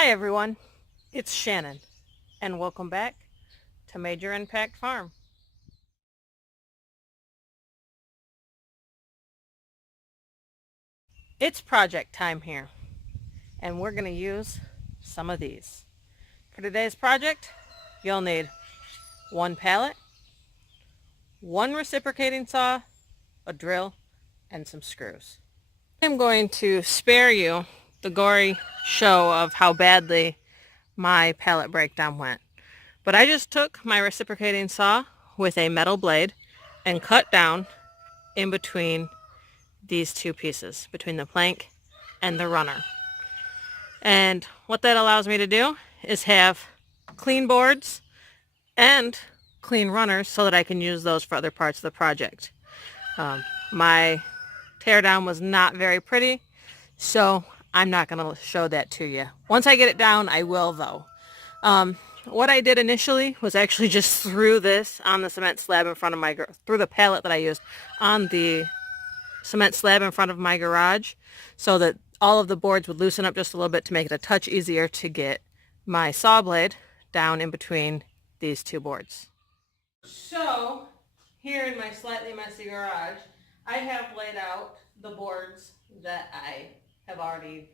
Hi everyone, it's Shannon, and welcome back to Major Impact Farm. It's project time here, and we're going to use some of these. For today's project, you'll need one pallet, one reciprocating saw, a drill, and some screws. I'm going to spare you the gory show of how badly my pallet breakdown went. But I just took my reciprocating saw with a metal blade and cut down in between these two pieces, between the plank and the runner. And what that allows me to do is have clean boards and clean runners so that I can use those for other parts of the project. My teardown was not very pretty, so I'm not going to show that to you. Once I get it down, I will though. What I did initially was actually just threw this on the cement slab in front of threw the pallet that I used on the cement slab in front of my garage so that all of the boards would loosen up just a little bit to make it a touch easier to get my saw blade down in between these two boards. So here in my slightly messy garage, I have laid out the boards that I have already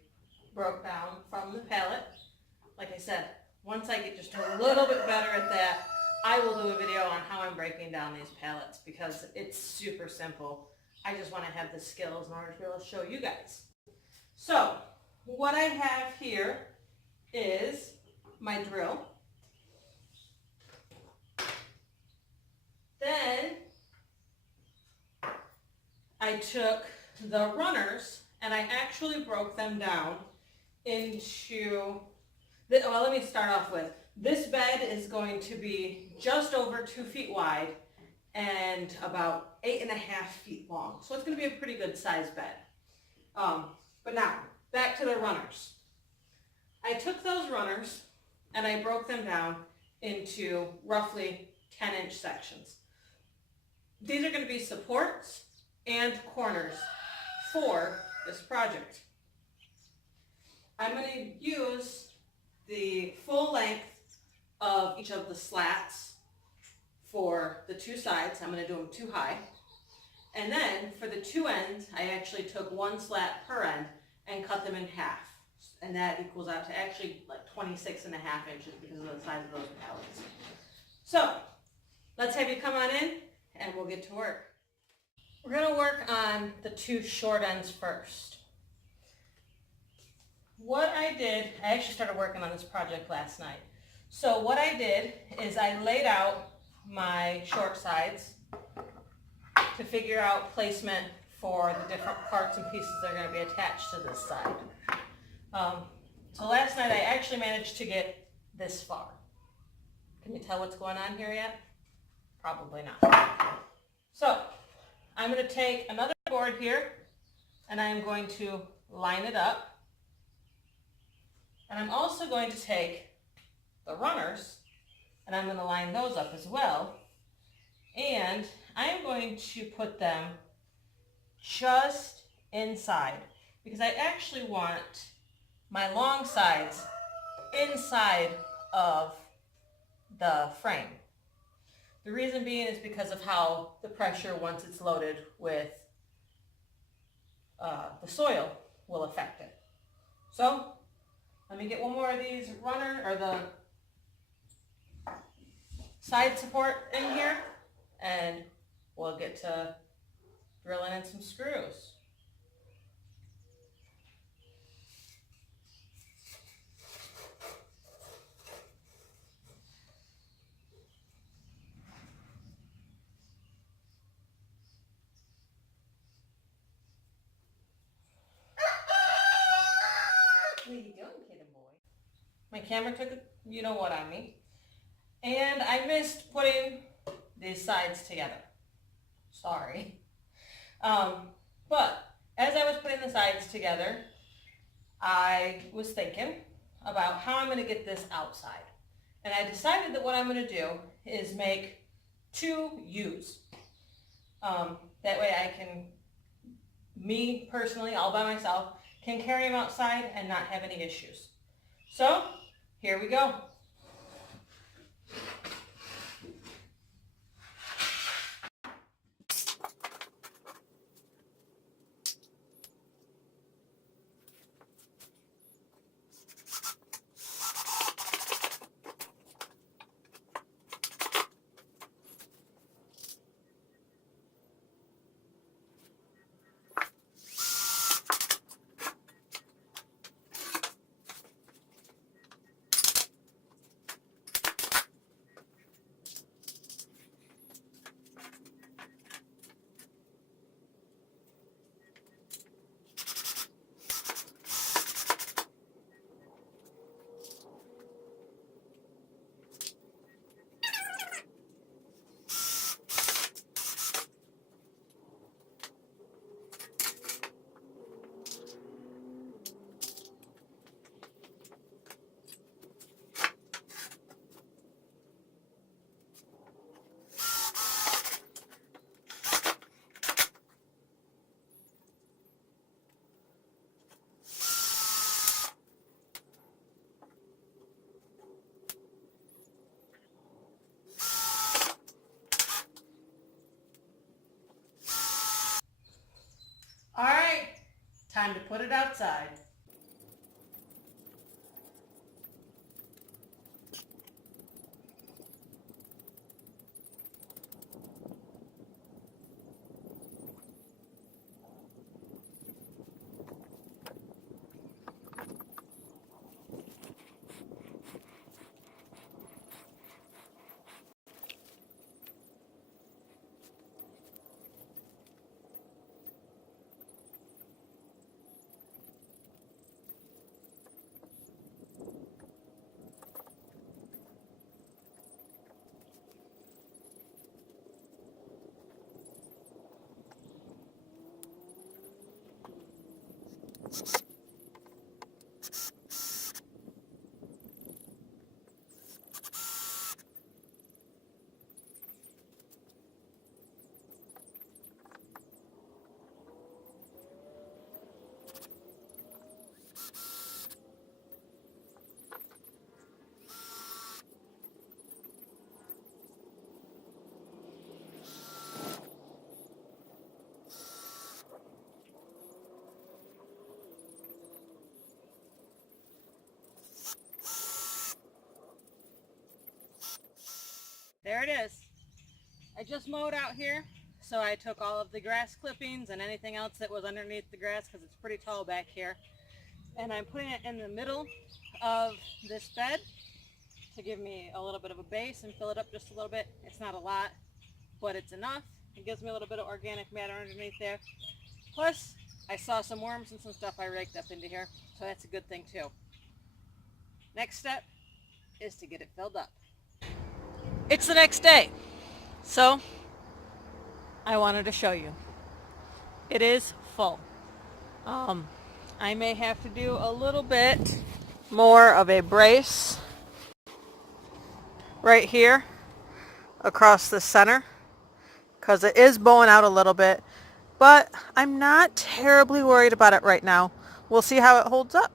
broke down from the pallet. Like I said, once I get just a little bit better at that, I will do a video on how I'm breaking down these pallets because it's super simple. I just want to have the skills in order to be able to show you guys. So what I have here is my drill. Then I took the runners and I actually broke them down into, well, let me start off with, this bed is going to be just over 2 feet wide and about 8.5 feet long. So it's going to be a pretty good size bed. But now, back to the runners. I took those runners and I broke them down into roughly 10-inch sections. These are going to be supports and corners for this project. I'm going to use the full length of each of the slats for the two sides. I'm going to do them too high. And then for the two ends, I actually took one slat per end and cut them in half. And that equals out to actually like 26.5 inches because of the size of those pallets. So let's have you come on in and we'll get to work. We're going to work on the two short ends first. What I did, I actually started working on this project last night. So what I did is I laid out my short sides to figure out placement for the different parts and pieces that are going to be attached to this side. So last night I actually managed to get this far. Can you tell what's going on here yet? Probably not. So I'm going to take another board here and I'm going to line it up. And I'm also going to take the runners and I'm going to line those up as well. And I am going to put them just inside because I actually want my long sides inside of the frame. The reason being is because of how the pressure, once it's loaded with the soil, will affect it. So let me get one more of these the side support in here, and we'll get to drilling in some screws. What are you doing, kid and boy? My camera took a you know what on me. And I missed putting these sides together. Sorry. But as I was putting the sides together, I was thinking about how I'm going to get this outside. And I decided that what I'm going to do is make 2 U's. That way I can, me personally, all by myself, can carry them outside and not have any issues. So here we go. All right, time to put it outside. There it is. I just mowed out here, so I took all of the grass clippings and anything else that was underneath the grass because it's pretty tall back here. And I'm putting it in the middle of this bed to give me a little bit of a base and fill it up just a little bit. It's not a lot, but it's enough. It gives me a little bit of organic matter underneath there. Plus, I saw some worms and some stuff I raked up into here, so that's a good thing too. Next step is to get it filled up. It's the next day, so I wanted to show you. It is full. I may have to do a little bit more of a brace right here across the center because it is bowing out a little bit, but I'm not terribly worried about it right now. We'll see how it holds up.